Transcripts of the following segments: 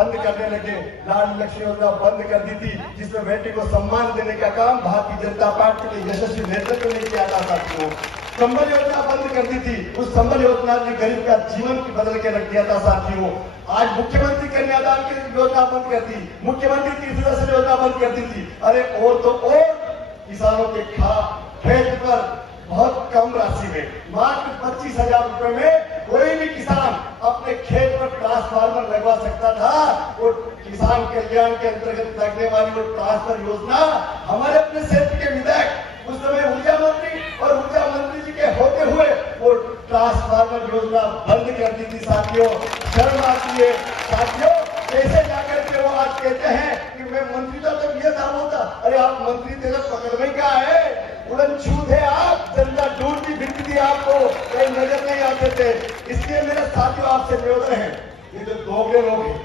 बंद करने लगे। लाडली लक्ष्मी योजना बंद कर दी थी, जिसमें बेटी को सम्मान देने का काम भारतीय जनता पार्टी के यशस्वी नेतृत्व ने किया था साथियों। संबल योजना बंद कर दी थी, उस संबल योजना ने गरीब का जीवन बदल के रख दिया था साथियों। आज मुख्यमंत्री कन्यादान की योजना बंद कर दी, मुख्यमंत्री तीसरी दशा योजना बंद कर दी थी। अरे और तो और किसानों के खेत पर बहुत कम राशि में, मात्र 25,000 रुपए में कोई भी किसान अपने खेत पर ट्रांसफार्मर लगवा सकता था। और किसान कल्याण के अंतर्गत लगने वाली वो ट्रांसफर योजना हमारे अपने क्षेत्र के विधायक उस समय ऊर्जा मंत्री और ऊर्जा मंत्री जी के होते हुए वो ट्रांसफार्मर योजना बंद कर दी थी साथियों। शर्म आती है साथियों, कैसे जाकर के वो आज कहते हैं कि मैं मंत्री था तो ये था वो था। अरे आप मंत्री थे तो पकड़ में क्या है, उड़न छूत है आप, जनता ढूंढती फिरती थी आपको, कहीं नजर नहीं आते थे। इसलिए मेरे साथियों आपसे निवेदन है, ये जो दोगले लोग हैं,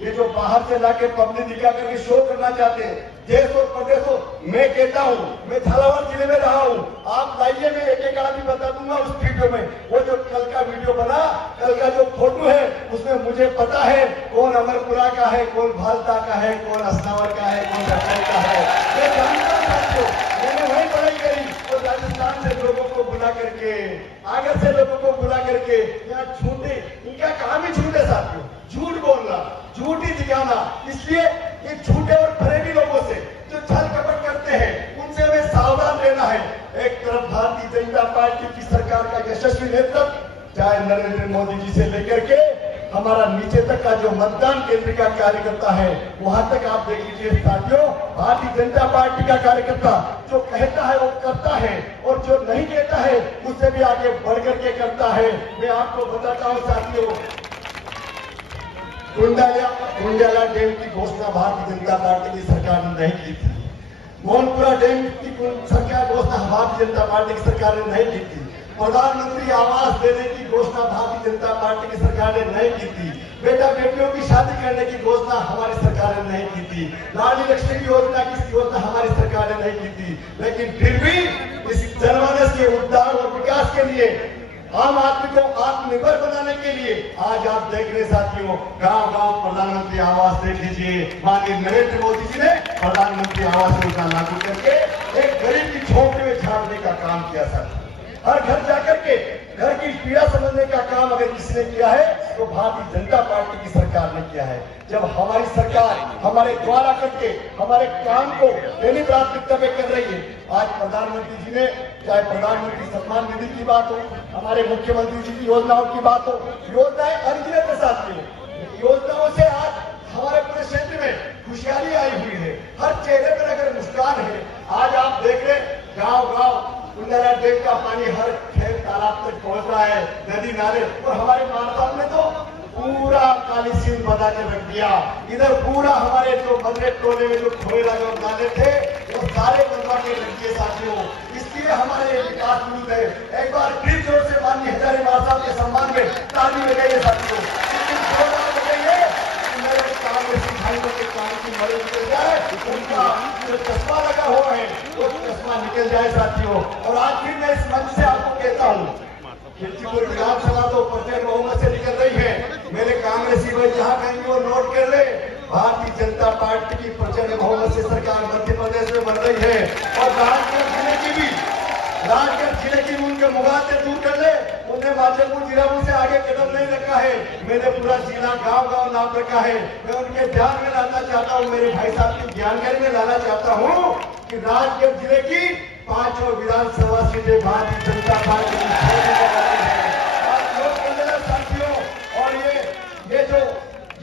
ये जो बाहर से लाके पब्लिक दिखा करके शो करना चाहते हैं, देश और प्रदेश हो, मैं कहता हूँ, मैं झालावाड़ जिले में रहा हूँ, आप लाइए, मैं एक एक आदमी बता दूंगा उस वीडियो में। वो जो कल का वीडियो बना, कल का जो फोटो है, उसमें मुझे पता है कौन अमरपुरा का है, कौन भालता का है, कौन असनावर का है, कौन रखल का है। मैं जानता हूँ साथियों, मैंने वही पढ़ाई करी और राजस्थान से लोगों को बुला करके, आगर से लोगों को बुला करके यहाँ झूठे, इनका काम ही झूठे साथियों, झूठ बोलना, झूठ ही दिखाना। इसलिए ये झूठे और फरेबी लोगों से जो छल कपट करते हैं, उनसे हमें सावधान रहना है। एक तरफ भारतीय जनता पार्टी की सरकार का यशस्वी नेतृत्व, चाहे नरेंद्र मोदी जी से लेकर के हमारा नीचे तक का जो मतदान केंद्र का कार्यकर्ता है, वहां तक आप देख लीजिए साथियों, भारतीय जनता पार्टी का कार्यकर्ता जो कहता है वो करता है, और जो नहीं कहता है उससे भी आगे बढ़ करके करता है। मैं आपको बताता हूँ साथियों, कुंडाला डैम की घोषणा भारतीय जनता पार्टी की सरकार ने नहीं की थी। मोहनपुरा डैम की सरकार घोषणा भारतीय जनता पार्टी की सरकार ने नहीं की थी। प्रधानमंत्री आवास देने की घोषणा भारतीय जनता पार्टी की सरकार ने नहीं की थी। बेटा बेटियों की शादी करने की घोषणा हमारी सरकार ने नहीं की थी। लाडली लक्ष्मी की योजना की योजना हमारी सरकार ने नहीं की थी। लेकिन फिर भी इस जनमानस के उद्धार और विकास के लिए, आम आदमी को आत्मनिर्भर बनाने के लिए आज आप देख रहे साथियों, गांव गांव प्रधानमंत्री आवास देख लीजिए। माननीय नरेंद्र मोदी जी ने प्रधानमंत्री आवास योजना लागू करके एक गरीब की झोंपड़ी में झाड़ने का काम किया साथियों। हर घर जाकर के घर की पीड़ा समझने का काम अगर किसी ने किया है तो भारतीय जनता पार्टी की सरकार ने किया है। जब हमारी सरकार हमारे द्वारा करके हमारे काम को पहली प्राथमिकता में कर रही है, आज प्रधानमंत्री जी ने, चाहे प्रधानमंत्री सम्मान निधि की बात हो, हमारे मुख्यमंत्री जी की योजनाओं की बात हो, योजनाएं अनगिनत है साथियों। योजनाओं से आज हमारे पूरे क्षेत्र में खुशहाली आई हुई है, हर चेहरे पर अगर मुस्कान है। आज आप देख रहे गांव गांव कुंडाला डैम का पानी हर खेत तालाब तक पहुंच रहा है, नदी नाले, और हमारे मानसाल में तो पूरा काली सीन बना के रख दिया। इधर पूरा हमारे जो बंदरे टोले में जो खोए लगे और नाले थे वो सारे बनवा के रख दिए साथियों। इसलिए हमारे विकास विरुद्ध है। एक बार फिर जोर से माननीय हजारीबाग साहब के सम्मान में ताली लगाइए साथियों। कांग्रेसी भाइयों के काम की मदद निकल जाए, उनका जो चश्मा लगा हुआ है वो चश्मा निकल जाए साथियों। और आज फिर मैं इस मंच से आपको कहता हूँ, खिलचीपुर विधानसभा तो प्रचंड बहुमत से निकल रही है। मेरे कांग्रेसी भाई जहाँ कहेंगे वो नोट कर ले, भारतीय जनता पार्टी की प्रचंड बहुमत से सरकार मध्य प्रदेश में बन रही है। और राजगढ़ जिले की भी उनके मुगाते दूर कर ले, उन्हें माचलपुर जिला से आगे कदम नहीं रखा है। मैंने पूरा जिला गांव गांव नाम रखा है। मैं उनके ध्यान में लाना चाहता हूं, मेरे भाई साहब की जानकारी में लाना चाहता हूं कि राजगढ़ जिले की 5 विधानसभा सीटें भारतीय जनता पार्टी की साथियों। और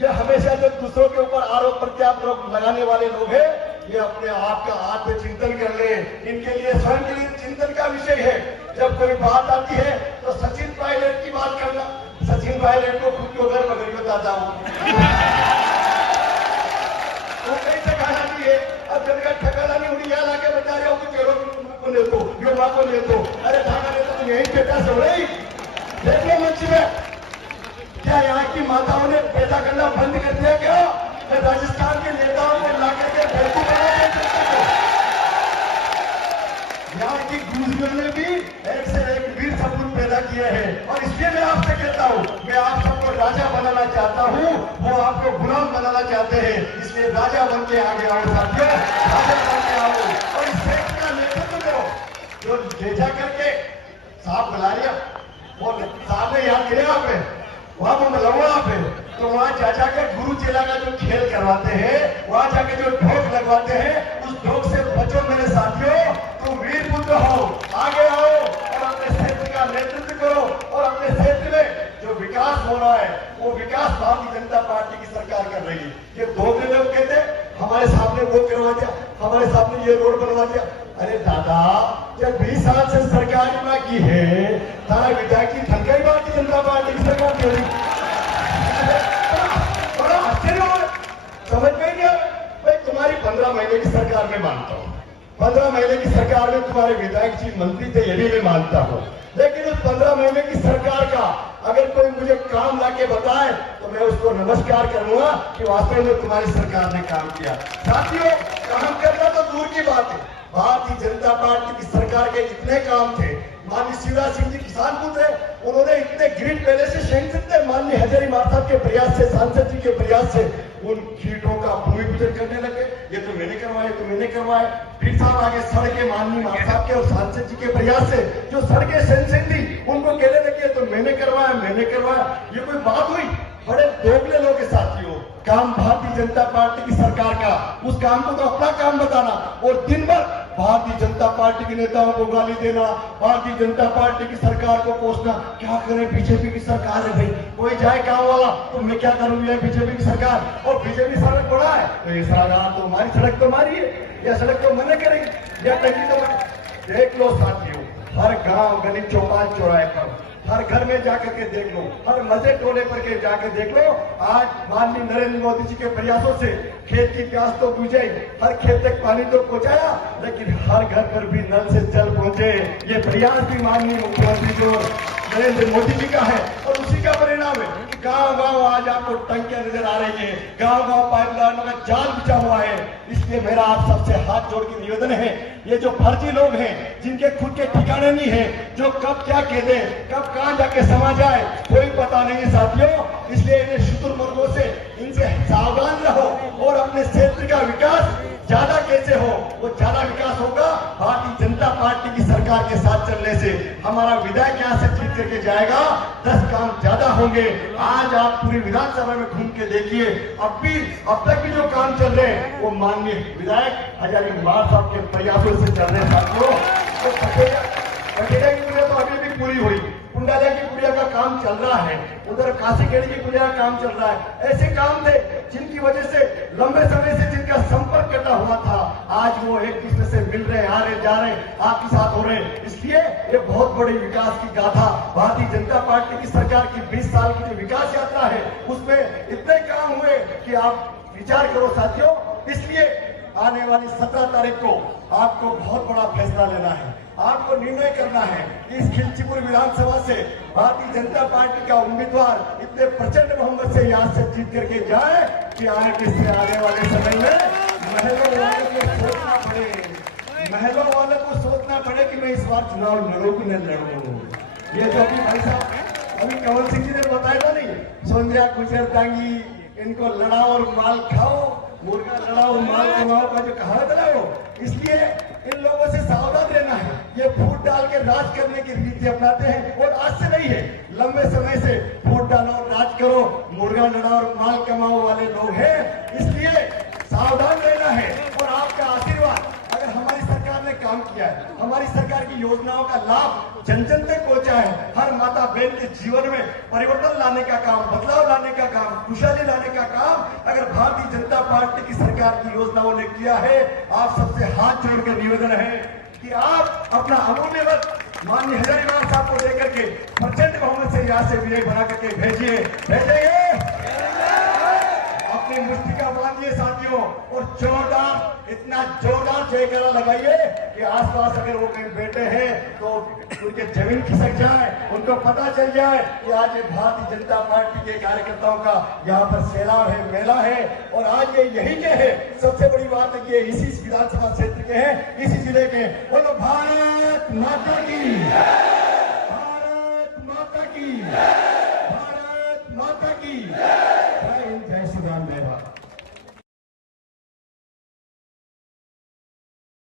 ये हमेशा जो दूसरों के ऊपर आरोप प्रत्यारोप लगाने वाले लोग हैं, ये अपने आप का आत्मचिंतन कर ले। इनके लिए स्वयं के लिए चिंतन का विषय है। जब कोई बात आती है तो सचिन पायलट की बात करना, सचिन पायलट को खुद को घर पकड़ बताता हूँ वो कहीं से खाना नहीं है। अब जब का ठकाना नहीं उड़ी यहाँ लाके बता रहे हो कि चलो को ले दो, यो माँ को ले दो, अरे खाना ले तो यही बेटा सब रही। देख लो मंच में क्या यहाँ की माताओं ने पैदा करना बंद कर दिया क्या? राजस्थान के नेताओं ने लाकर के बेटी बना यहाँ की गुजरियों ने भी एक से एक वीर सपूत पैदा किए हैं। और इसलिए मैं आपसे कहता हूँ, मैं आप सबको राजा बनाना चाहता हूँ, वो आपको गुलाम बनाना चाहते हैं। इसलिए राजा बन के आगे आओ साथियों, राजा बन के आओ और इस देश का नेतृत्व करो। जो ले जा करके साहब बुला लिया, वो साहब ने याद किया आप वहां वो मलवा पे, तो वहां जा जाकर गुरु चेला का जो खेल करवाते हैं, वहां जाकर जो ढोक लगवाते हैं, उस ढोक से बचो मेरे साथियों। तुम वीर पुत्र हो, आगे आओ और अपने क्षेत्र का नेतृत्व करो। और अपने क्षेत्र में जो विकास हो रहा है, वो विकास भारतीय जनता पार्टी की सरकार कर रही है। ये दोगले लोग कहते हैं हमारे सामने वो करवा दिया, हमारे सामने ये रोड बनवा दिया। अरे दादा, जब 20 साल से सरकार की है, तारा विधायक की ठनकाई भारतीय जनता पार्टी की सरकार की होगी। बड़ा आश्चर्य हो, समझ में नहीं आया। भाई तुम्हारी 15 महीने की सरकार में मानता हूँ, 15 महीने की सरकार में तुम्हारे विधायक जी मंत्री थे, ये भी मैं मानता हूँ। लेकिन उस 15 महीने की सरकार का अगर कोई मुझे काम लाके बताए तो मैं उसको नमस्कार करूंगा कि वास्तव में तुम्हारी सरकार ने काम किया। साथियों, काम करना तो दूर की बात है, भारतीय जनता पार्टी की सरकार के इतने काम थे। माननीय शिवराज सिंह जी किसान पुत्र है, उन्होंने इतने ग्रीन पहले से सैंक्शन थे। माननीय हजारीबाग साहब के प्रयास से, सांसद जी के प्रयास से उन कीटों का भूमि पूजन करने लगे। ये तो मैंने करवाया, तो मैंने करवाया। फिर साहब आगे सड़कें, माननीय मान साहब के और सांसद जी के प्रयास से जो सड़कें सैंक्शन थी, उनको कहने लगे तो मैंने करवाया, मैंने करवाया। ये कोई बात हुई? बड़े दोगले लोग के साथियों, काम भारतीय जनता पार्टी की सरकार का, उस काम को तो अपना काम बताना और दिन भर भारतीय जनता पार्टी के नेताओं को गाली देना, भारतीय जनता पार्टी की सरकार को कोसना। क्या करें, बीजेपी की सरकार है भाई, कोई जाए गांव वाला तो मैं क्या करूं, ये बीजेपी की सरकार। और बीजेपी सड़क बड़ा है तो ये सरकार तो हमारी सड़क तो हमारी है, या सड़क तो मना करेगी, या टंकी तो देख लो साथियों, हर गांव गली चौपाल चौराहे पर, हर घर में जाकर के देख लो, हर मजे टोले पर के जाकर देख लो। आज माननीय नरेंद्र मोदी जी के प्रयासों से खेत की प्यास तो बुझाई, हर खेत तक पानी तो पहुंचाया, लेकिन हर घर पर भी नल से जल पहुंचे। ये प्रयास भी माननीय मुख्यमंत्री जो नरेंद्र मोदी जी का है और उसी का परिणाम है कि गांव गांव आज आपको टंकियां नजर आ रही है, गांव गांव पाइपलाइनों का जाल बिछा हुआ है। इसलिए मेरा आप सबसे हाथ जोड़ के निवेदन है, ये जो फर्जी लोग हैं, जिनके खुद के ठिकाने नहीं है, जो कब क्या कह दे, कब कहां जाके समा जाए, कोई पता नहीं है साथियों। इसलिए इन्हें शुतुरमुर्गों से, इनसे सावधान रहो और अपने क्षेत्र का विकास ज्यादा कैसे हो, वो ज्यादा विकास होगा भारतीय जनता पार्टी की सरकार के साथ चलने से। हमारा विधायक यहाँ से जीत करके जाएगा, 10 काम ज्यादा होंगे। आज आप पूरी विधानसभा में घूम के देखिए, अब तक भी जो काम चल रहे हैं वो माननीय विधायक हजारीबाग साहब के प्रयासों से चल रहे हैं साथियों। तो कटेरा की कुड़िया तो अभी भी पूरी हुई, कुंडाला की कुड़िया का काम चल रहा है, उधर काशीखेड़ी की कुड़िया का काम चल रहा है। ऐसे काम थे जिनकी वजह से लंबे समय से जिनका संपर्क कटा हुआ था, आज वो एक दूसरे से मिल रहे, आ रहे, जा रहे, आपके साथ हो रहे। इसलिए ये बहुत बड़ी विकास की गाथा भारतीय जनता पार्टी की सरकार की 20 साल की जो विकास यात्रा है, उसमें इतने काम हुए कि आप विचार करो साथियों। इसलिए आने वाली 17 तारीख को आपको बहुत बड़ा फैसला लेना है, आपको निर्णय करना है कि इस खिलचीपुर विधानसभा से भारतीय जनता पार्टी का उम्मीदवार इतने प्रचंड बहुमत से यहाँ से जीत करके जाए कि आने वाले समय में महलों वालों को सोचना पड़े, महलों वालों को सोचना पड़े कि मैं इस बार चुनाव लड़ूं कि नहीं लड़ूं। ये जो अभी भाई साहब अभी कंवर सिंह जी ने बताया था नहीं, सोनिया गुजर दांगी, इनको लड़ाओ और माल खाओ, मुर्गा लड़ाओ माल कमाओ का जो कहावत है वो। इसलिए इन लोगों से सावधान रहना है, ये फूट डाल के राज करने की रीति अपनाते हैं और आज से नहीं है, लंबे समय से फूट डालो और राज करो, मुर्गा लड़ाओ और माल कमाओ वाले लोग हैं। इसलिए सावधान रहना है और आपका आशीर्वाद, अगर हमारी सरकार ने काम किया है, हमारी सरकार की योजनाओं का लाभ जन जन तक पहुंचा है, हर माता बहन के जीवन में परिवर्तन लाने का काम, बदलाव लाने का काम, खुशहाली लाने का काम अगर भारतीय जनता पार्टी की सरकार की योजनाओं ने किया है, आप सबसे हाथ जोड़कर निवेदन है कि आप अपना अमूल्य वक्त माननीय हजारीबाग साहब को लेकर के प्रचंड बहुमत से यहाँ से विजय बना करके भेजेंगे। अपनी मुष्टिका बांधिए साथियों और जोरदार, इतना जोरदार जयकारा लगाइए कि आसपास अगर वो कहीं बैठे हैं तो उनके जमीन खिसक जाए, उनको पता चल जाए कि आज ये भारतीय जनता पार्टी के कार्यकर्ताओं का यहाँ पर सैलाब है, मेला है। और आज ये यही के है, सबसे बड़ी बात है कि ये इसी विधानसभा क्षेत्र के हैं, इसी जिले के। बोलो भारत माता की, भारत की